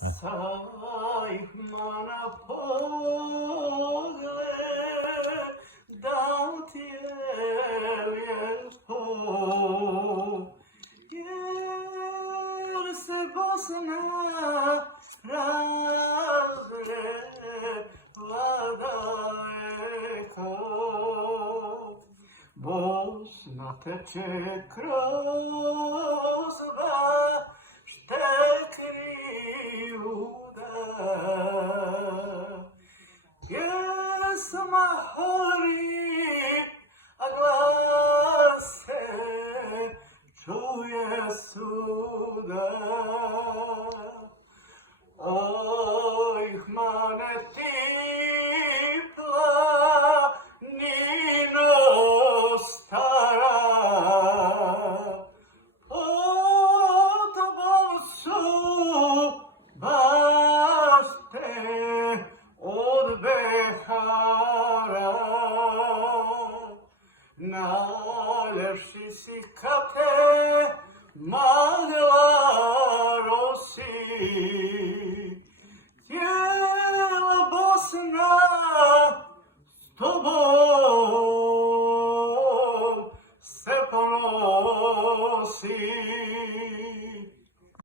Sajma na pogled, da ti je lijepo, jer se Bosna razrela daleko. Bosna teče kroz bašte krijuda, pjesma hori, a glas se čuje svuda. Oj, mane ti planino stara, pod tobom su bašte od Behara. Najljepši si kad te magla rosi, cijela Bosna s tobom se ponosi.